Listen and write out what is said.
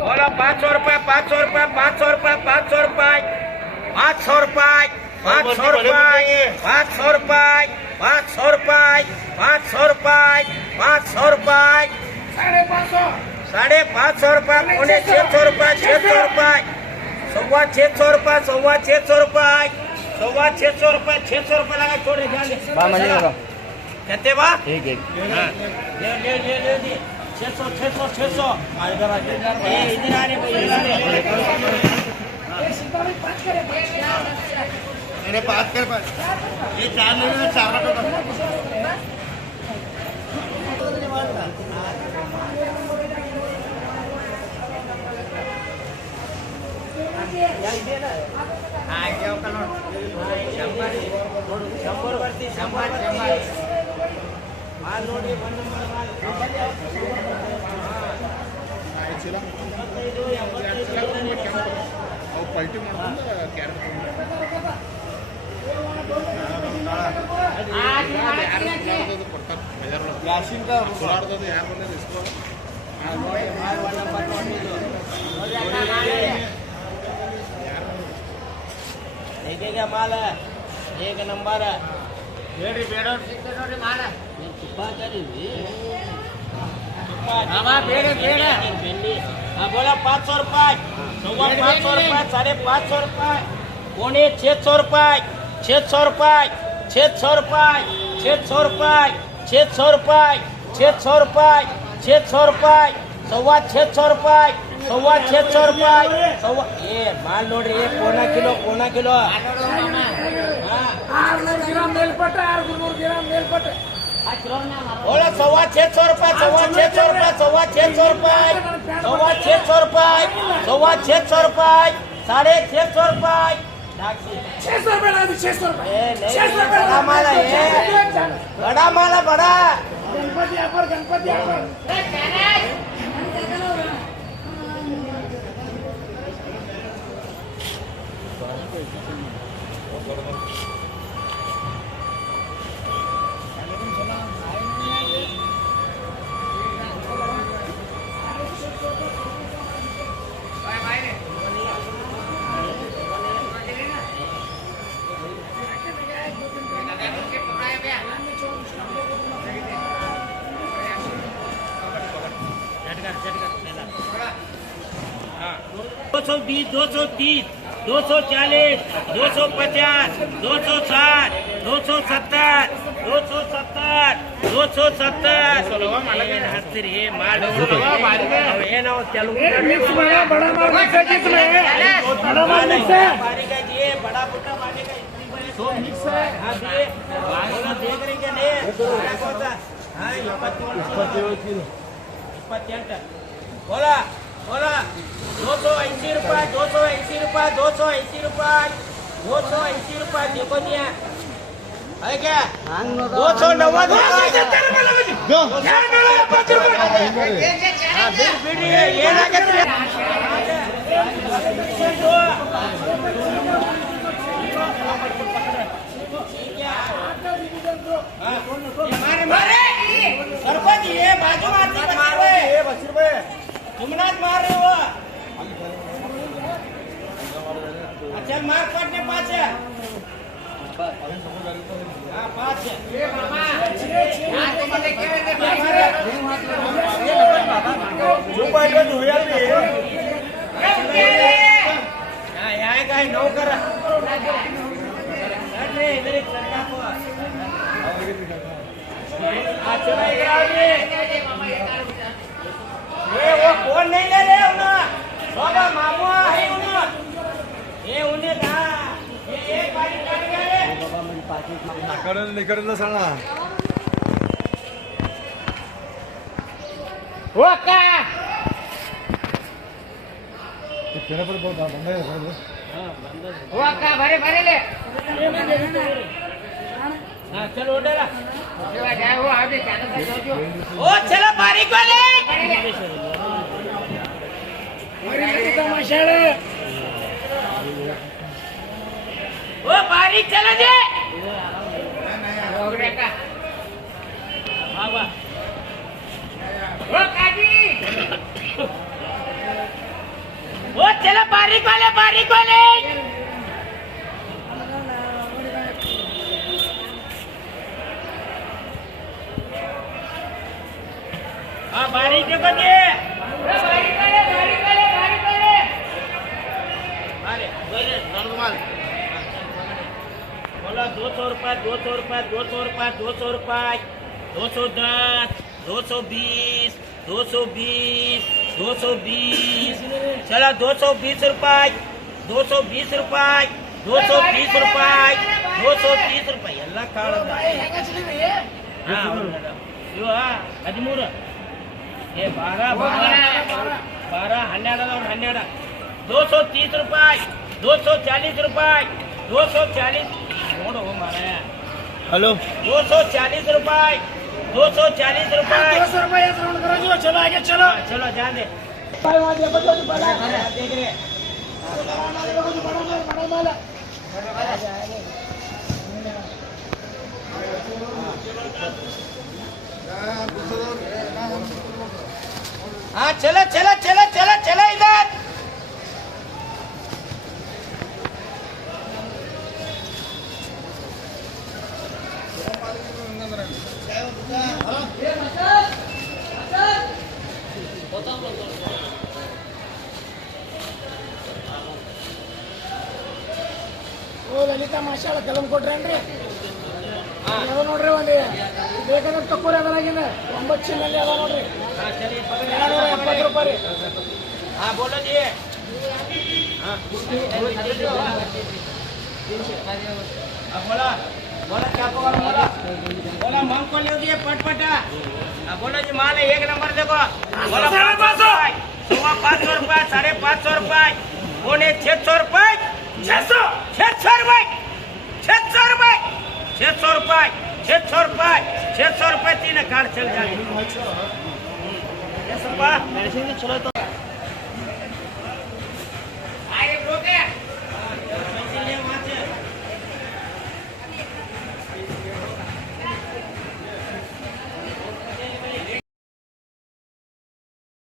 बोलो 500 रुपये 500 रुपये 500 रुपये 500 रुपये 500 रुपये 500 रुपये 500 रुपये 500 रुपये 500 रुपये 500 रुपये 550 रुपये 600 रुपये 600 रुपये 600 रुपये 600 रुपये 600 रुपये 600 रुपये लगा छोड़ कहते बा ठीक है ले 600 इधर आने मेरे बात कर ये 4 मिनट में 4 ನೋಡಿ ಪಲ್ಟಿ ಹೇಗೆ ಮಾಲ एक नंबर ಬೇಡ್ರಿ ಬೇಡ ನೋಡ್ರಿ ಮಾಲ ತುಪ್ಪ ಕರೀರಿ बोला 500 रुपये 500 रुपये 550 रुपये 600 रुपये 600 रुपये 600 रुपये 600 रुपये 600 रुपये 600 रुपये 600 रुपये 600 रुपये 600 रुपये ये माल नोड्री पौना किलो बोला 650 रुपये 600 रुपये 600 रुपये 600 रुपये 600 रुपये 650 रुपये 600 रुपये बड़ा माला है बड़ा माला बड़ा गणपति दो 230 240 250 260 270 ಹತ್ತಿರಿ ಮಾಡಿ ಏನೋ ಕೆಲವು बड़ा बुट्टा मारने का मिक्स है देख रही क्या नहीं 28 बोला 280 रुपये 280 रुपये 280 रुपये 280 रुपये देखो दिया है क्या 290 सरपंच ये बाजू मारती तुमनाथ मार रहे हो अच्छा मार काटने 5 है 5 यहाँ का नौ कर वो कौन नहीं ले रहे मामू है हे उन्हें कहा ये एक बारी काट गए निकडून सांग ना हो का हो का भरे भरे ले हाँ चलो उठेगा ओ चलो बारीक वाले ओ बारीक चलो जे ओ काजी ओ चलो बारीक वाले हाँ बारीक देखो जी बारीक वाले अरे बोले नॉर्मल बोला 200 रुपये 200 रुपये 200 रुपये 200 रुपये 210 220 220 220 चला 220 रुपये 220 रुपये 220 रुपये 230 रुपये ಎಲ್ಲ ಕಾಳದ हाँ ಇವ 13 ये 12 12 12 230 रुपये 240 रुपये 240 छोड़ो हमारा हेलो 240 रुपये 240 रुपये 200 रुपये राउंड करो जो चलो आगे चलो चलो जान दे देख रहे हाँ चलो चलो चलो चलो चलो इधर ಓ ಲಲಿತಾ ಮಾಷಾಳ ಕಲಂ ಕೊಟ್ರೇನ್ರಿ ಯಾವ ನೋಡ್ರಿ ಒಂದು ಬೇಕಾದ್ರೆ ತಕ್ಕೋರಿ ಅದರಾಗಿಂದ 9 ಚಿನ್ನಲ್ಲಿ ಅದ ನೋಡ್ರಿ हाँ चलिए 270 ರೂಪಾಯಿ हाँ बोलो जी हाँ बोला बोला क्या बोला बोला मांग को ले दिए पटपटा बोलो जी माल एक नंबर देखो बोला 500 रुपये 550 रुपये 600 रुपये 600 रुपये 600 रुपये 600 रुपये 600 रुपये 600 रुपये 3 कार्ड चल जाएंगे 600 रुपये